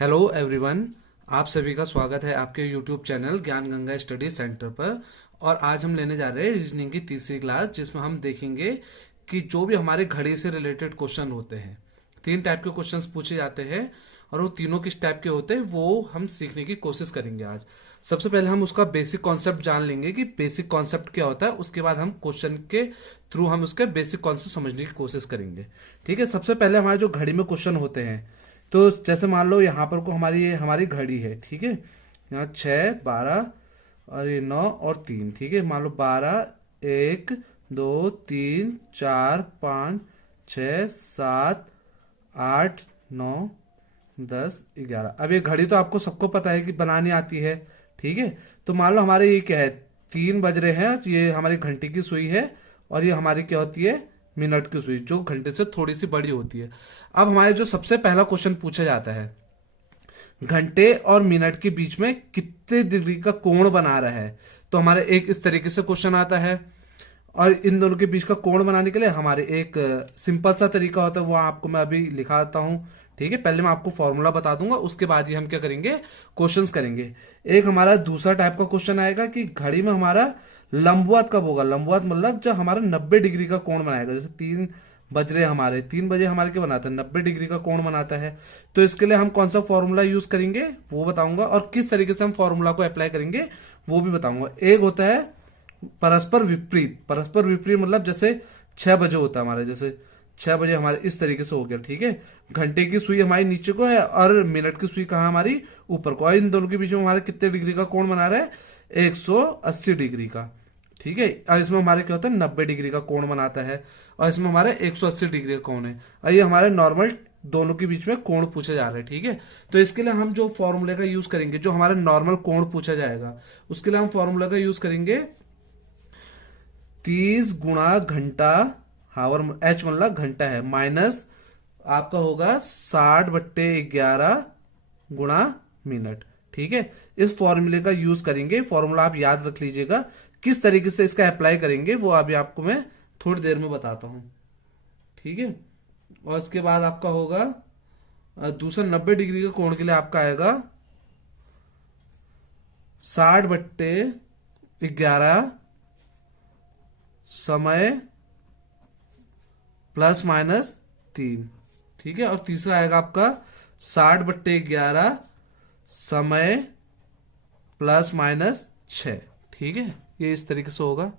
Hello everyone. आप सभी का स्वागत है आपके यूट्यूब चैनल ज्ञान गंगा स्टडी सेंटर पर। और आज हम लेने जा रहे हैं रीजनिंग की तीसरी क्लास, जिसमें हम देखेंगे कि जो भी हमारे घड़ी से रिलेटेड क्वेश्चन होते हैं, तीन टाइप के क्वेश्चंस पूछे जाते हैं और वो तीनों किस टाइप के होते हैं वो हम सीखने की कोशिश करेंगे आज। सबसे पहले हम उसका बेसिक कॉन्सेप्ट जान लेंगे कि बेसिक कॉन्सेप्ट क्या होता है। उसके बाद हम क्वेश्चन के थ्रू हम उसके बेसिक कॉन्सेप्ट समझने की कोशिश करेंगे। ठीक है। सबसे पहले हमारे जो घड़ी में क्वेश्चन होते हैं, तो जैसे मान लो यहाँ पर को हमारी घड़ी है। ठीक है। यहाँ 6, 12 और ये 9 और 3। ठीक है। मान लो 12, 1, 2, 3, 4, 5, 6, 7, 8, 9, 10, 11। अब ये घड़ी तो आपको सबको पता है कि बनानी आती है। ठीक है। तो मान लो हमारे ये क्या है, 3 बज रहे हैं। ये हमारी घंटे की सुई है और ये हमारी क्या होती है, मिनट की सुई, जो घंटे से थोड़ी सी बड़ी होती है। अब हमारे जो सबसे पहला क्वेश्चन पूछा जाता है, घंटे और मिनट के बीच में कितने डिग्री का कोण बना रहा है। तो हमारे एक इस तरीके से क्वेश्चन आता है। और इन दोनों के बीच का कोण बनाने के लिए हमारे एक सिंपल सा तरीका होता है, वो आपको मैं अभी लिखा देता हूँ। ठीक है। पहले मैं आपको फॉर्मूला बता दूंगा, उसके बाद ही हम क्या करेंगे, क्वेश्चंस करेंगे। एक हमारा दूसरा टाइप का क्वेश्चन आएगा कि घड़ी में हमारा लंबवत कब होगा। लंबवत मतलब जब हमारा 90 डिग्री का कोण बनाएगा। जैसे 3 बज रहे हमारे, 3 बजे हमारे क्या बनाता है, 90 डिग्री का कोण बनाता है। तो इसके लिए हम कौन सा फॉर्मूला यूज करेंगे वो बताऊंगा, और किस तरीके से हम फॉर्मूला को अप्लाई करेंगे वो भी बताऊंगा। एक होता है परस्पर विपरीत। परस्पर विपरीत मतलब जैसे 6 बजे होता है हमारे, जैसे 6 बजे हमारे इस तरीके से हो गया। ठीक है। घंटे की सुई हमारी नीचे को है और मिनट की सुई कहाँ हमारी ऊपर को, और इन दोनों के बीच में हमारे कितने डिग्री का कोण बना रहा है, 180 डिग्री का। ठीक है। और इसमें हमारे क्या होता है, 90 डिग्री का कोण बनाता है, और इसमें हमारे 180 डिग्री का कोण है। और ये हमारे नॉर्मल दोनों के बीच में कोण पूछा जा रहा है। ठीक है। तो इसके लिए हम जो फॉर्मूले का यूज करेंगे, जो हमारा नॉर्मल कोण पूछा जाएगा, उसके लिए हम फॉर्मूला का यूज करेंगे 30 गुणा घंटा, हावर, एच मतलब घंटा है, माइनस आपका होगा 60/11 गुणा मिनट। ठीक है। इस फॉर्मूले का यूज करेंगे। फॉर्मूला आप याद रख लीजिएगा। किस तरीके से इसका अप्लाई करेंगे वो अभी आपको मैं थोड़ी देर में बताता हूं। ठीक है। और इसके बाद आपका होगा दूसरा 90 डिग्री के कोण के लिए आपका आएगा 60/11 समय प्लस माइनस 3। ठीक है। और तीसरा आएगा आपका 60/11 समय प्लस माइनस 6। ठीक है। ये इस तरीके से होगा।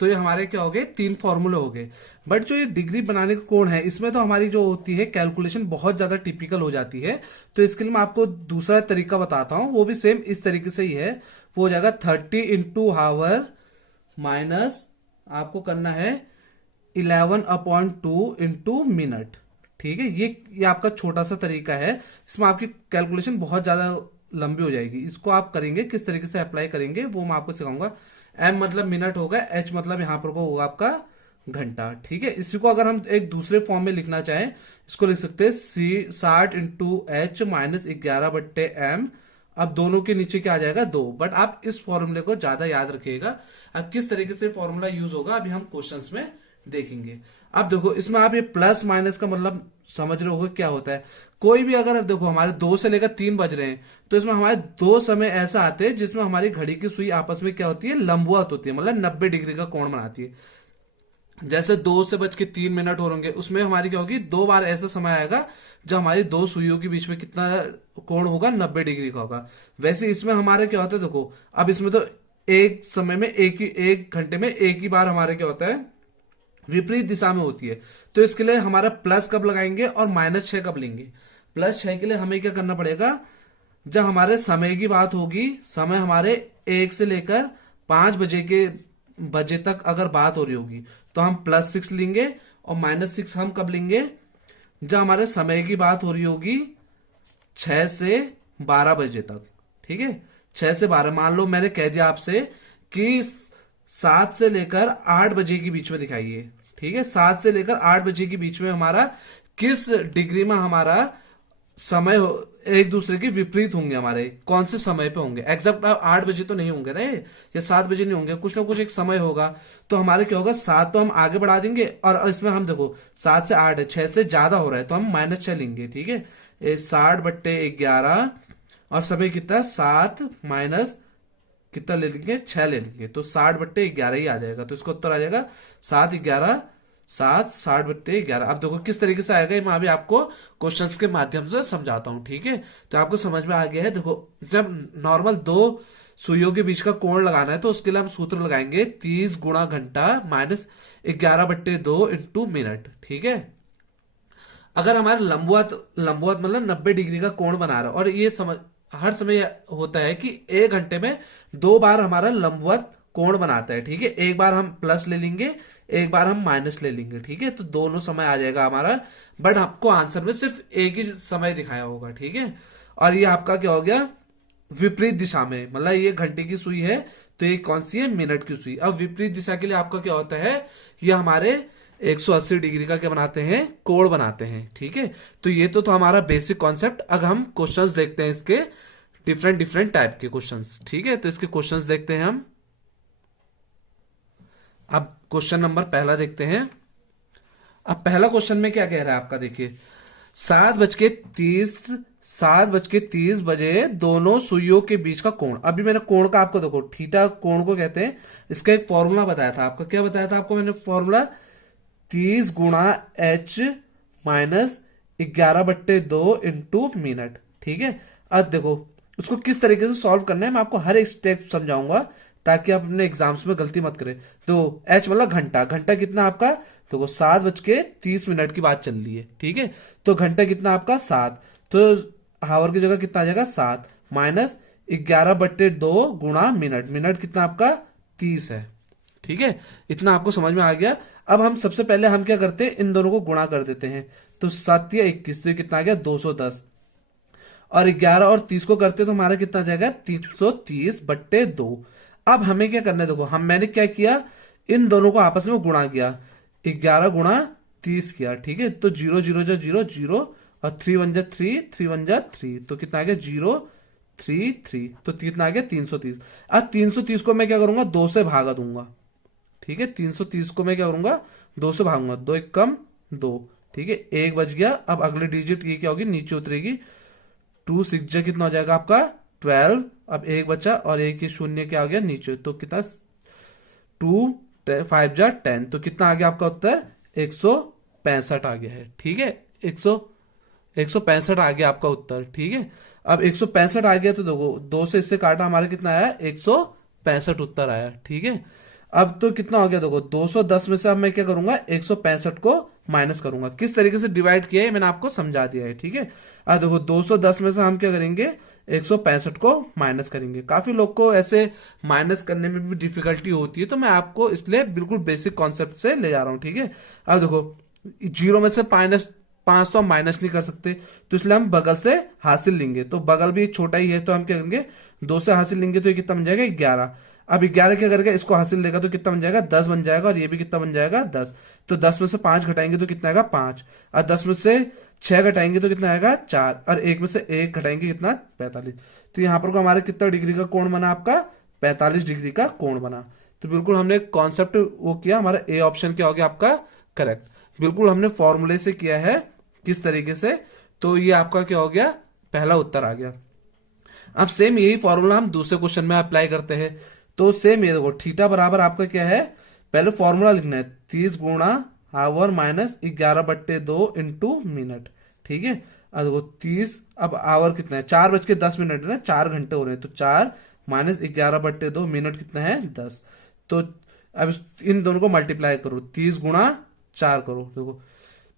तो ये हमारे क्या हो गए, 3 फॉर्मूले हो गए। बट जो ये डिग्री बनाने का कोण है, इसमें तो हमारी जो होती है कैलकुलेशन बहुत ज्यादा टिपिकल हो जाती है। तो इसके लिए मैं आपको दूसरा तरीका बताता हूं, वो भी सेम इस तरीके से ही है। वो हो जाएगा 30 इंटू हावर माइनस आपको करना है 11/2 इंटू मिनट। ठीक है। ये आपका छोटा सा तरीका है। इसमें आपकी कैलकुलेशन बहुत ज्यादा लंबी हो जाएगी। इसको आप करेंगे किस तरीके से अप्लाई करेंगे वो मैं आपको सिखाऊंगा। एम मतलब मिनट होगा, एच मतलब यहां पर को होगा आपका घंटा। ठीक है। इसी को अगर हम एक दूसरे फॉर्म में लिखना चाहें, इसको लिख सकते हैं 60 इंटू एच माइनस 11/m। अब दोनों के नीचे क्या आ जाएगा, 2। बट आप इस फॉर्मूले को ज्यादा याद रखिएगा। अब किस तरीके से फॉर्मूला यूज होगा अभी हम क्वेश्चंस में देखेंगे। अब देखो इसमें आप ये प्लस माइनस का मतलब समझ रहे होगे क्या होता है। कोई भी अगर देखो हमारे 2 से लेकर 3 बज रहे हैं, तो इसमें हमारे 2 समय ऐसा आते हैं जिसमें हमारी घड़ी की सुई आपस में क्या होती है, लंबवत होती है, मतलब 90 डिग्री का कोण बनाती है। जैसे 2:03 हो होंगे, उसमें हमारी क्या होगी, 2 बार ऐसा समय आएगा जब हमारी 2 सुइयों के बीच में कितना कोण होगा, 90 डिग्री का होगा। वैसे इसमें हमारे क्या होता है, देखो अब इसमें तो एक समय में एक घंटे में एक ही बार हमारे क्या होता है, विपरीत दिशा में होती है। तो इसके लिए हमारा प्लस कब लगाएंगे और -6 कब लेंगे। +6 के लिए हमें क्या करना पड़ेगा, जब हमारे समय की बात होगी, समय हमारे 1 से लेकर 5 बजे तक अगर बात हो रही होगी, तो हम +6 लेंगे। और -6 हम कब लेंगे, जब हमारे समय की बात हो रही होगी 6 से 12 बजे तक। ठीक है। 6 से 12, मान लो मैंने कह दिया आपसे कि 7 से लेकर 8 बजे के बीच में दिखाइए। ठीक है। 7 से लेकर 8 बजे के बीच में हमारा किस डिग्री में हमारा समय एक दूसरे के विपरीत होंगे हमारे, कौन से समय पे होंगे, एग्जैक्ट 8 बजे तो नहीं होंगे ना या 7 बजे नहीं होंगे, कुछ ना कुछ एक समय होगा। तो हमारे क्या होगा, 7 तो हम आगे बढ़ा देंगे, और इसमें हम देखो 7 से 8 है, 6 से ज्यादा हो रहा है तो हम -6 लेंगे, ठीक है। 60/11, और समय कितना है, 7 माइनस कितना ले लेंगे, 6 ले लेंगे, तो 60/11 ही आ जाएगा। तो इसका उत्तर आ जाएगा 7/11, 60/11। अब देखो किस तरीके से आएगा, मैं अभी आपको क्वेश्चंस के माध्यम से समझाता हूँ, ठीक है। तो आपको समझ में आ गया है। देखो, जब नॉर्मल दो सुइयों के बीच का कोण लगाना है तो उसके लिए हम सूत्र लगाएंगे 30 × घंटा माइनस 11/2 इंटू मिनट, ठीक है। अगर हमारा लंबवत लंबवत मतलब 90 डिग्री का कोण बना रहा है, और ये समझ हर समय होता है कि 1 घंटे में 2 बार हमारा लंबवत कोण बनाता है, ठीक है। एक बार हम प्लस ले लेंगे, एक बार हम माइनस ले लेंगे, ठीक है। तो दोनों समय आ जाएगा हमारा, बट आपको आंसर में सिर्फ एक ही समय दिखाया होगा, ठीक है। और ये आपका क्या हो गया, विपरीत दिशा में, मतलब ये घंटे की सुई है तो ये कौन सी है, मिनट की सुई। अब विपरीत दिशा के लिए आपका क्या होता है, ये हमारे 180 डिग्री का क्या बनाते हैं, कोण बनाते हैं, ठीक है। तो ये तो हमारा बेसिक कॉन्सेप्ट। अब हम क्वेश्चंस देखते हैं इसके, डिफरेंट डिफरेंट टाइप के क्वेश्चंस, ठीक है। तो इसके क्वेश्चंस देखते हैं हम। अब क्वेश्चन नंबर पहला देखते हैं। अब पहला क्वेश्चन में क्या कह रहा है आपका, देखिए 7:30 7:30 दोनों सुइयों के बीच का कोण। अभी मैंने कोण का आपको देखो, थीटा कोण को कहते हैं, इसका एक फॉर्मूला बताया था आपका। क्या बताया था आपको मैंने formula, 30 × H minus 11/2 into minute, ठीक है। अब देखो उसको किस तरीके से सॉल्व करना है, मैं आपको हर एक स्टेप समझाऊंगा ताकि आप अपने एग्जाम्स में गलती मत करें। तो H मतलब घंटा, घंटा कितना आपका, देखो 7:30 की बात चल रही है, ठीक है। तो घंटा कितना आपका 7, तो हावर की जगह कितना आ जाएगा 7, माइनस 11/2 गुणा मिनट, मिनट कितना आपका 30 है, ठीक है। इतना आपको समझ में आ गया। अब हम सबसे पहले हम क्या करते हैं, इन दोनों को गुणा कर देते हैं। तो 7 या 21, तो ये कितना आ गया 210, और 11 और 30 को करते तो हमारा कितना आ जाएगा 330/2। अब हमें क्या करना है, देखो मैंने क्या किया, इन दोनों को आपस में गुणा किया, 11 × 30 किया, ठीक है। तो 0 0 0 0, और 3 1 3, 3 1 3, तो कितना आ गया 0 3 3, तो कितना आ गया 330। अब 330 को मैं क्या करूंगा, 2 से भागा दूंगा, ठीक है। 330 को मैं क्या करूंगा, 2 से भागूंगा, 2 1 कम 2, ठीक है, 1 बच गया। अब अगले डिजिट ये क्या होगी, नीचे उतरेगी, 2 6 कितना हो जाएगा आपका 12। अब 1 बचा, और एक ही शून्य क्या आ गया नीचे, तो कितना 2 5 10, तो कितना आ गया आपका उत्तर 165 आ गया है, ठीक है। 165 आ गया आपका उत्तर, ठीक है। अब 165 आ गया तो देखो 2 से इससे काटा, हमारा कितना आया 165 उत्तर आया, ठीक है। अब तो कितना हो गया, देखो 210 में से अब मैं क्या करूंगा, 165 को माइनस करूंगा। किस तरीके से डिवाइड किया है मैंने आपको समझा दिया है, ठीक है। अब देखो 210 में से हम क्या करेंगे, 165 को माइनस करेंगे। काफी लोग को ऐसे माइनस करने में भी डिफिकल्टी होती है, तो मैं आपको इसलिए बिल्कुल बेसिक कॉन्सेप्ट से ले जा रहा हूं, ठीक है। अब देखो 0 में से माइनस 5 तो हम माइनस नहीं कर सकते, तो इसलिए हम बगल से हासिल लेंगे। तो बगल भी छोटा ही है, तो हम क्या करेंगे 2 से हासिल लेंगे, तो ये कितना बन जाएगा 11। अब 11 क्या करेगा, इसको हासिल लेगा तो कितना बन जाएगा 10 बन जाएगा, और ये भी कितना बन जाएगा 10। तो 10 में से 5 घटाएंगे तो कितना आएगा 5, और 10 में से 6 घटाएंगे तो कितना आएगा 4, और 1 में से 1 घटाएंगे कितना 45। तो यहाँ पर को हमारा कितना डिग्री का कोण बना आपका, 45 डिग्री का कोण बना। तो बिल्कुल हमने कॉन्सेप्ट वो किया, हमारा ए ऑप्शन क्या हो गया आपका करेक्ट। बिल्कुल हमने फॉर्मूले से किया है किस तरीके से, तो ये आपका क्या हो गया, पहला उत्तर आ गया। अब सेम यही फॉर्मूला हम दूसरे क्वेश्चन में अप्लाई करते हैं। तो सेम ये देखो, थीटा बराबर आपका क्या है, पहले फॉर्मूला लिखना है 30 गुणा आवर माइनस 11/2 इंटू मिनट, ठीक है। अब देखो 30, अब आवर कितना है 4:10 है ना, 4 घंटे हो रहे हैं, तो 4 माइनस 11/2 मिनट कितना है 10। तो अब इन दोनों को मल्टीप्लाई करो, 30 गुणा 4 करो, देखो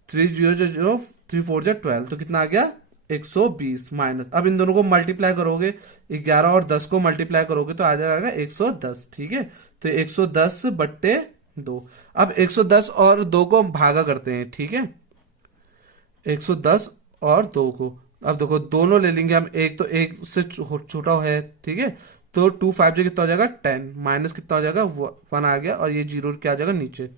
3 0 0 3 4 12, तो कितना आ गया 120 माइनस, अब इन दोनों को मल्टीप्लाई करोगे, 11 और 10 को मल्टीप्लाई करोगे तो आ जाएगा 110, ठीक है। तो 110/2। अब 110 और 2 को भागा करते हैं, ठीक है, 110 और 2 को। अब देखो दोनों ले लेंगे हम, एक तो एक से छोटा है, ठीक है। तो 2 5 जो कितना हो जाएगा 10, माइनस कितना हो जाएगा 1 आ गया, और ये 0 क्या आ जाएगा नीचे,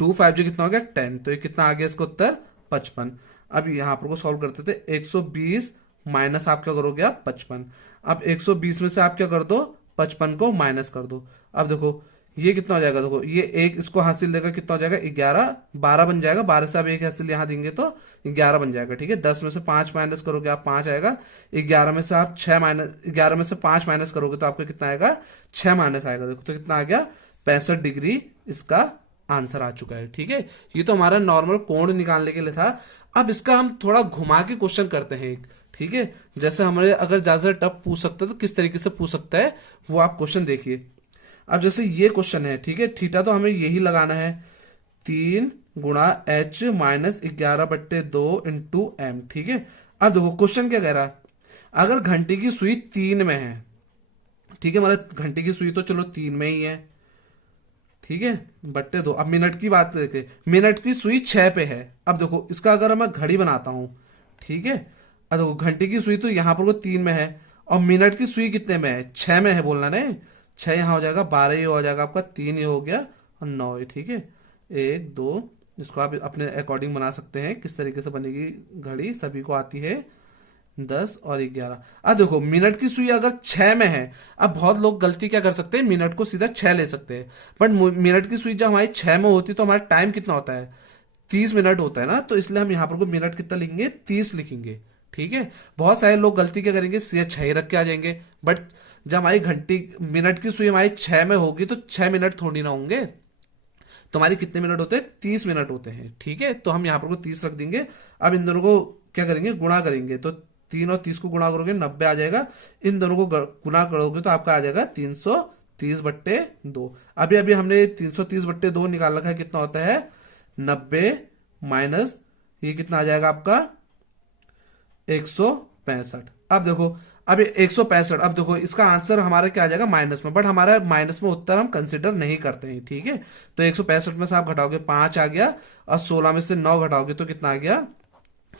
2 5 जो कितना हो गया 10, तो ये कितना आ गया इसका उत्तर 55। अब यहाँ पर को सॉल्व करते थे, 120 माइनस आप क्या करोगे आप 55। अब 120 में से आप क्या कर दो 55 को माइनस कर दो। अब देखो ये कितना हो जाएगा, देखो ये एक इसको हासिल देगा कितना हो जाएगा 11, 12 बन जाएगा, 12 से आप एक हासिल यहाँ देंगे तो 11 बन जाएगा। ठीक है, 10 में से 5 माइनस करोगे आप 5 आएगा, 11 में से आप 6 माइनस 11 में से 5 माइनस करोगे तो आपको कितना आएगा 6 माइनस आएगा। देखो तो कितना आ गया 65 डिग्री इसका आंसर आ चुका है। ठीक है, ये तो हमारा नॉर्मल कोण निकालने के लिए था। अब इसका हम थोड़ा घुमा के क्वेश्चन करते हैं एक। ठीक है, जैसे हमारे अगर ज्यादा से टफ पूछ सकता है तो किस तरीके से पूछ सकता है वो आप क्वेश्चन देखिए। अब जैसे ये क्वेश्चन है, ठीक है, थीटा तो हमें यही लगाना है, 3 गुणा h माइनस 11/2 इंटू एम। ठीक है, अब देखो क्वेश्चन क्या कह रहा है, अगर घंटे की सुई 3 में है, ठीक है, मतलब घंटे की सुई तो चलो 3 में ही है, ठीक है, बट्टे 2। अब मिनट की बात करके, मिनट की सुई 6 पे है। अब देखो इसका अगर मैं घड़ी बनाता हूं, ठीक है, अब देखो घंटे की सुई तो यहां पर वो 3 में है और मिनट की सुई कितने में है 6 में है, बोलना नहीं, 6 यहाँ हो जाएगा, 12 ये हो जाएगा आपका, 3 ये हो गया और 9 ये। ठीक है, 1 2, इसको आप अपने अकॉर्डिंग बना सकते हैं किस तरीके से बनेगी घड़ी, सभी को आती है, 10 और 11। अब देखो मिनट की सुई अगर 6 में है, अब बहुत लोग गलती क्या कर सकते हैं, मिनट को सीधा 6 ले सकते हैं, बट मिनट की सुई जब हमारी 6 में होती तो हमारा टाइम कितना होता है 30 मिनट होता है ना, तो इसलिए हम यहाँ पर को मिनट कितना लिखेंगे 30 लिखेंगे। ठीक है, बहुत सारे लोग गलती क्या करेंगे सीधे 6 रख के आ जाएंगे, बट जब हमारी घंटी मिनट की सुई हमारी 6 में होगी तो 6 मिनट थोड़ी ना होंगे, तो हमारे कितने मिनट होते हैं 30 मिनट होते हैं। ठीक है, तो हम यहाँ पर को 30 रख देंगे। अब इन दोनों को क्या करेंगे गुणा करेंगे, तो 3 और 30 को गुणा करोगे 90 आ जाएगा, इन दोनों को गुणा करोगे तो आपका आ जाएगा 330/2। अभी अभी हमने 330/2 निकाल रखा है, कितना होता है 90 माइनस ये कितना आ जाएगा आपका 165। अब देखो अब 165, अब देखो इसका आंसर हमारा क्या आ जाएगा माइनस में, बट हमारा माइनस में उत्तर हम कंसिडर नहीं करते हैं। ठीक है, तो 165 में से आप घटाओगे 5 आ गया और 16 में से 9 घटाओगे तो कितना आ गया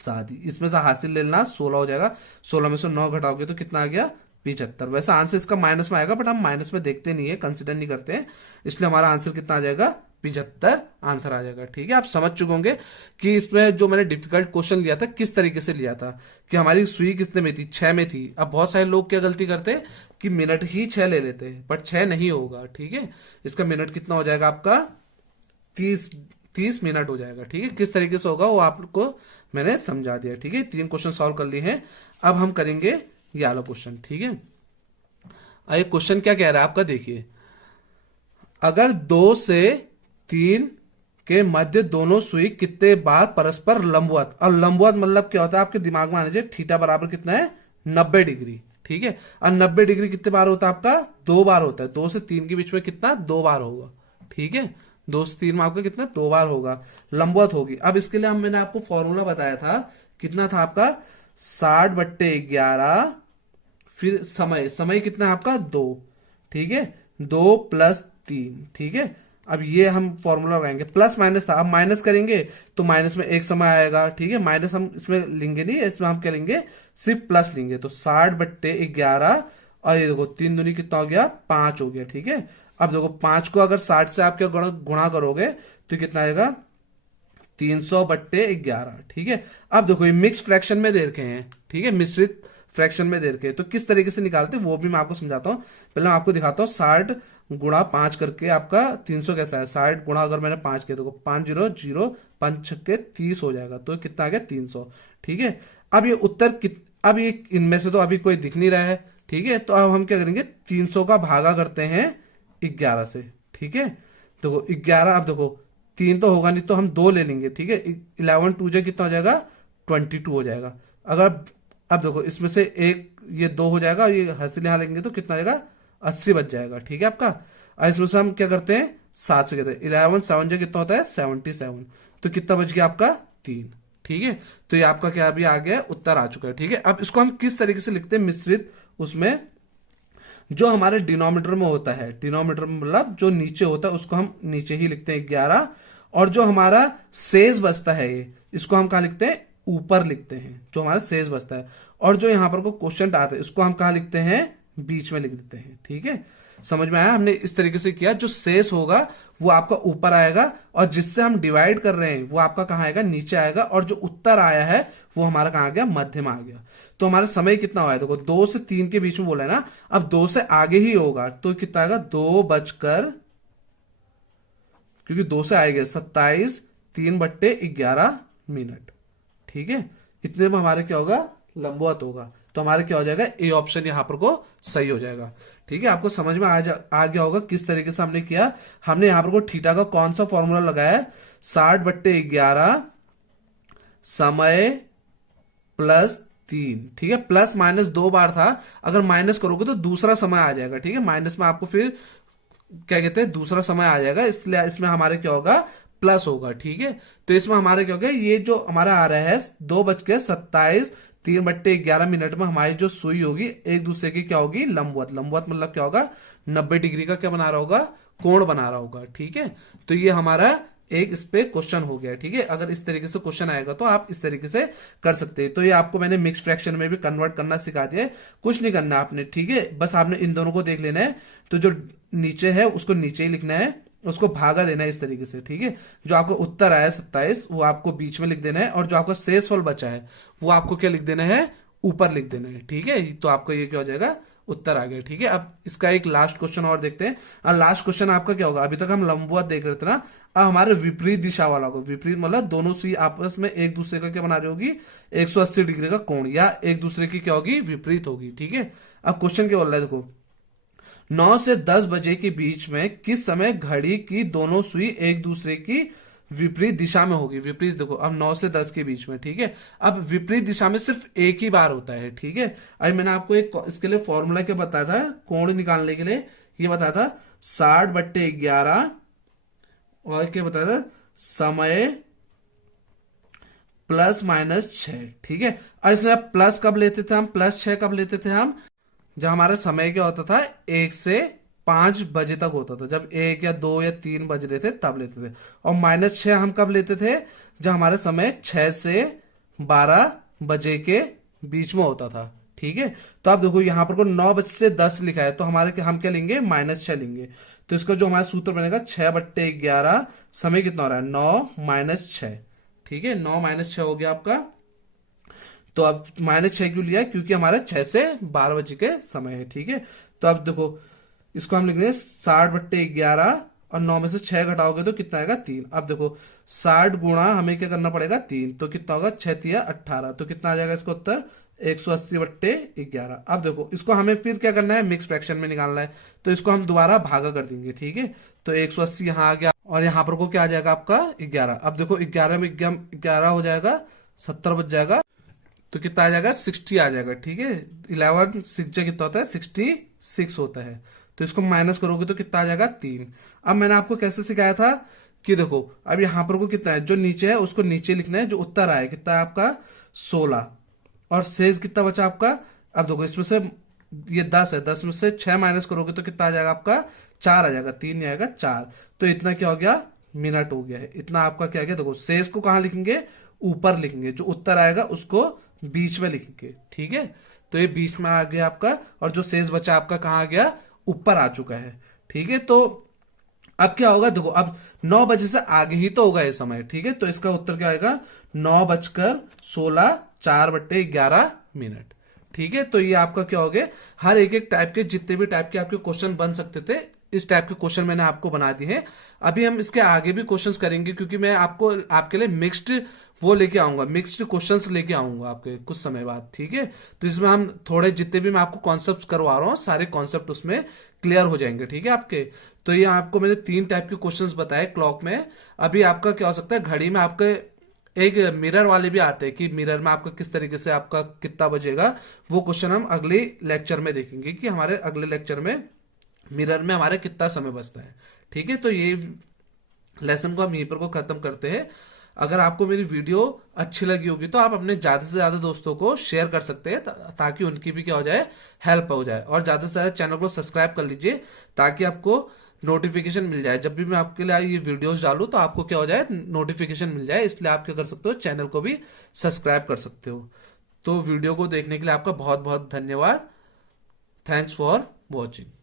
7। इसमें से हासिल ले लेना 16 हो जाएगा, 16 में से 9 घटाओगे तो कितना आ गया 75। वैसा आंसर इसका माइनस में आएगा, बट हम माइनस में देखते नहीं है, कंसिडर नहीं करते हैं, इसलिए हमारा आंसर कितना आ जाएगा 75 आंसर आ जाएगा। ठीक है, आप समझ चुके होंगे कि इसमें जो मैंने डिफिकल्ट क्वेश्चन लिया था किस तरीके से लिया था, कि हमारी सुई कितने में थी 6 में थी। अब बहुत सारे लोग क्या गलती करते हैं कि मिनट ही 6 ले लेते हैं, बट 6 नहीं होगा। ठीक है, इसका मिनट कितना हो जाएगा आपका 30 मिनट हो जाएगा। ठीक है, किस तरीके से होगा वो आपको मैंने समझा दिया। ठीक है, 3 क्वेश्चन सॉल्व कर लिए हैं, अब हम करेंगे ये वाला क्वेश्चन। ठीक है, ये क्वेश्चन क्या कह रहा है आपका, देखिए, अगर 2 से 3 के मध्य दोनों सुई कितने बार परस्पर लंबवत, और लंबवत मतलब क्या होता है आपके दिमाग में आने चाहिए, थीटा बराबर कितना है 90 डिग्री। ठीक है, और 90 डिग्री कितने बार होता है आपका 2 बार होता है, 2 से 3 के बीच में कितना 2 बार होगा। ठीक है, 2 से 3 में आपका कितना 2 बार होगा, लंबवत होगी। अब इसके लिए मैंने आपको फॉर्मूला बताया था, कितना था आपका 60/11, फिर समय कितना है आपका 2। ठीक है, 2 + 3। ठीक है, अब ये हम फॉर्मूला लगाएंगे, प्लस माइनस था, अब माइनस करेंगे तो माइनस में एक समय आएगा। ठीक है, माइनस हम इसमें लेंगे नहीं, इसमें हम क्या लेंगे सिर्फ प्लस लेंगे, तो 60/11 और ये देखो 3 दूनी कितना हो गया 5 हो गया। ठीक है, अब देखो 5 को अगर 60 से आप क्या गुणा करोगे तो कितना आएगा 300/11। ठीक है, अब देखो ये मिक्स फ्रैक्शन में दे रखे हैं, ठीक है, मिश्रित फ्रैक्शन में दे रखे, तो किस तरीके से निकालते हैं वो भी मैं आपको समझाता हूँ। पहले मैं आपको दिखाता हूँ, 60 गुणा 5 करके आपका 300 कैसा है, 60 गुणा अगर मैंने 5 किया तो 5 0 0 5 छक्के 30 हो जाएगा, तो कितना आ गया 300। ठीक है, अब ये उत्तर अब ये इनमें से तो अभी कोई दिख नहीं रहा है। ठीक है, तो अब हम क्या करेंगे 300 का भागा करते हैं 11 से। ठीक है, देखो 11, अब देखो 3 तो होगा नहीं तो हम 2 ले लेंगे। ठीक है, 11 2 जो कितना हो जाएगा 22 हो जाएगा। अगर अब देखो इसमें से एक ये 2 हो जाएगा और ये हासिल यहाँ लेंगे तो कितना आएगा 80 बच जाएगा। ठीक है आपका, और इसमें से हम क्या करते हैं 7 से कहते हैं 11 7 जो कितना होता है 77, तो कितना बच गया आपका 3। ठीक है, तो ये आपका क्या अभी आ गया उत्तर आ चुका है। ठीक है, अब इसको हम किस तरीके से लिखते हैं मिश्रित, उसमें जो हमारे डिनोमिनेटर में होता है, डिनोमिनेटर में मतलब जो नीचे होता है उसको हम नीचे ही लिखते हैं 11, और जो हमारा शेष बचता है ये इसको हम कहाँ लिखते हैं ऊपर लिखते हैं, जो हमारा शेष बचता है। और जो यहाँ पर को क्वेश्चन आता है इसको हम कहाँ लिखते हैं बीच में लिख देते हैं। ठीक है, समझ में आया? हमने इस तरीके से किया, जो शेष होगा वो आपका ऊपर आएगा और जिससे हम डिवाइड कर रहे हैं वो आपका कहाँ आएगा, नीचे आएगा, और जो उत्तर आया है वो हमारा कहाँ आ गया, मध्य में आ गया। तो हमारा समय कितना हुआ है, देखो 2 से 3 के बीच में बोला है ना, अब 2 से आगे ही होगा तो कितना आएगा, 2 बजकर, क्योंकि 2 से आएगा 27, 3/11 मिनट। ठीक है, इतने में हमारे क्या होगा, लंबवत होगा। तो हमारे क्या हो जाएगा, ए ऑप्शन यहां पर को सही हो जाएगा। ठीक है, आपको समझ में आ गया होगा किस तरीके से हमने किया। हमने यहां पर को थीटा का कौन सा फॉर्मूला लगाया है, 60/11 समय प्लस 3। ठीक है, प्लस माइनस 2 बार था, अगर माइनस करोगे तो दूसरा समय आ जाएगा। ठीक है, माइनस में आपको फिर क्या कहते हैं, दूसरा समय आ जाएगा, इसलिए इसमें हमारे क्या होगा, प्लस होगा। ठीक है, तो इसमें हमारे क्या होगा, ये जो हमारा आ रहा है 2:27, 3/11 मिनट में हमारी जो सुई होगी एक दूसरे की क्या होगी, लंबवत। लंबवत मतलब क्या होगा, 90 डिग्री का क्या बना रहा होगा, कोण बना रहा होगा। ठीक है, तो ये हमारा एक इस पे क्वेश्चन हो गया। ठीक है, अगर इस तरीके से क्वेश्चन आएगा तो आप इस तरीके से कर सकते हैं। तो ये आपको मैंने मिक्स फ्रैक्शन में भी कन्वर्ट करना सिखा दिया है, कुछ नहीं करना आपने। ठीक है, बस आपने इन दोनों को देख लेना है, तो जो नीचे है उसको नीचे ही लिखना है, उसको भागा देना है इस तरीके से। ठीक है, जो आपका उत्तर आया 27 वो आपको बीच में लिख देना है, और जो आपका शेषफल बचा है वो आपको क्या लिख देना है, ऊपर लिख देना है। ठीक है, तो आपका ये क्या हो जाएगा, उत्तर आ गया। ठीक है, अब इसका एक लास्ट क्वेश्चन और देखते हैं। और लास्ट क्वेश्चन आपका क्या होगा, अभी तक हम लंबवत देख रहे थे ना, अब हमारे विपरीत दिशा वाला होगा। विपरीत मतलब दोनों सुई आपस में एक दूसरे का क्या बना रही होगी, 180 डिग्री का कोण, या एक दूसरे की क्या होगी, विपरीत होगी। ठीक है, अब क्वेश्चन क्या बोल रहा है, देखो 9 से 10 बजे के बीच में किस समय घड़ी की दोनों सुई एक दूसरे की विपरीत दिशा में होगी। विपरीत देखो, अब 9 से 10 के बीच में। ठीक है, अब विपरीत दिशा में सिर्फ एक ही बार होता है। ठीक है, अभी मैंने आपको एक इसके लिए फॉर्मूला क्या बताया था, कोण निकालने के लिए ये बताया था, 60/11, और क्या बताया था, समय +-6। ठीक है, अब इसमें आप प्लस कब लेते थे हम, +6 कब लेते थे हम, जब हमारा समय क्या होता था, 1 से 5 बजे तक होता था, जब 1 या 2 या 3 बज रहे थे तब लेते थे। और -6 हम कब लेते थे, जब हमारा समय 6 से 12 बजे के बीच में होता था। ठीक है, तो आप देखो यहाँ पर को 9 बजे से 10 लिखा है, तो हमारे हम क्या लेंगे, -6 लेंगे। तो इसका जो हमारा सूत्र बनेगा 6/11, समय कितना हो रहा है, 9 - 6। ठीक है, 9 - 6 हो गया आपका। तो अब -6 क्यों लिया, क्योंकि हमारा 6 से 12 बजे के समय है। ठीक है, तो अब देखो इसको हम लिख दें 60/11, और 9 में से 6 घटाओगे तो कितना आएगा, 3। अब देखो 60 गुणा हमें क्या करना पड़ेगा, 3, तो कितना होगा, 6×3 = 18, तो कितना आ जाएगा इसका उत्तर, 180/11। अब देखो इसको हमें फिर क्या करना है, मिक्स फ्रैक्शन में निकालना है, तो इसको हम दोबारा भागा कर देंगे। ठीक है, तो 180 यहाँ आ गया, और यहाँ पर को क्या आ जाएगा आपका 11। अब देखो 11 में 11 हो जाएगा, 70 बच जाएगा, तो कितना आ जाएगा, 60 आ जाएगा। ठीक है, 11 6 कितना होता है, 66 होता है। तो इसको माइनस करोगे तो कितना आ जाएगा, 3। अब मैंने आपको कैसे सिखाया था कि देखो अब यहाँ पर को कितना है, जो नीचे है उसको नीचे लिखना है, जो उत्तर आया कितना है आपका 16, और शेष कितना बचा आपका। अब देखो इसमें से ये 10 है, 10 में से 6 माइनस करोगे तो कितना आ जाएगा आपका, 4 आ जाएगा, 3 नहीं आएगा, 4। तो इतना क्या हो गया, मिनट हो गया है। इतना आपका क्या गया, देखो शेष को कहाँ लिखेंगे, ऊपर लिखेंगे, जो उत्तर आएगा उसको बीच में लिखेंगे। ठीक है, तो ये बीच में आ गया आपका, और जो शेष बचा आपका कहाँ आ गया, ऊपर आ चुका है। ठीक है, तो अब क्या होगा, देखो अब 9 बजे से आगे ही तो होगा ये समय। ठीक है, तो इसका उत्तर क्या आएगा, 9:16, 4/11 मिनट। ठीक है, तो ये आपका क्या हो गया, हर एक टाइप के जितने भी टाइप के आपके क्वेश्चन बन सकते थे, इस टाइप के क्वेश्चन मैंने आपको बना दिए हैं। अभी हम इसके आगे भी क्वेश्चंस करेंगे, क्योंकि मैं आपको आपके लिए मिक्स्ड वो लेके आऊंगा, मिक्स्ड क्वेश्चंस लेके आऊंगा आपके कुछ समय बाद। ठीक है, तो इसमें हम थोड़े जितने भी मैं आपको कॉन्सेप्ट करवा रहा हूँ, सारे कॉन्सेप्ट उसमें क्लियर हो जाएंगे। ठीक है आपके, तो ये आपको मैंने 3 टाइप के क्वेश्चंस बताए क्लॉक में। अभी आपका क्या हो सकता है, घड़ी में आपके एक मिरर वाले भी आते हैं, कि मिरर में आपका किस तरीके से आपका कितना बजेगा, वो क्वेश्चन हम अगले लेक्चर में देखेंगे, कि हमारे अगले लेक्चर में मिरर में हमारे कितना समय बचता है। ठीक है, तो ये लेसन को हम यहीं पर को खत्म करते हैं। अगर आपको मेरी वीडियो अच्छी लगी होगी तो आप अपने ज्यादा से ज्यादा दोस्तों को शेयर कर सकते हैं, ताकि उनकी भी क्या हो जाए, हेल्प हो जाए। और ज्यादा से ज्यादा चैनल को सब्सक्राइब कर लीजिए, ताकि आपको नोटिफिकेशन मिल जाए, जब भी मैं आपके लिए ये वीडियोस डालूं तो आपको क्या हो जाए, नोटिफिकेशन मिल जाए। इसलिए आप क्या कर सकते हो, चैनल को भी सब्सक्राइब कर सकते हो। तो वीडियो को देखने के लिए आपका बहुत बहुत धन्यवाद। Thanks for watching.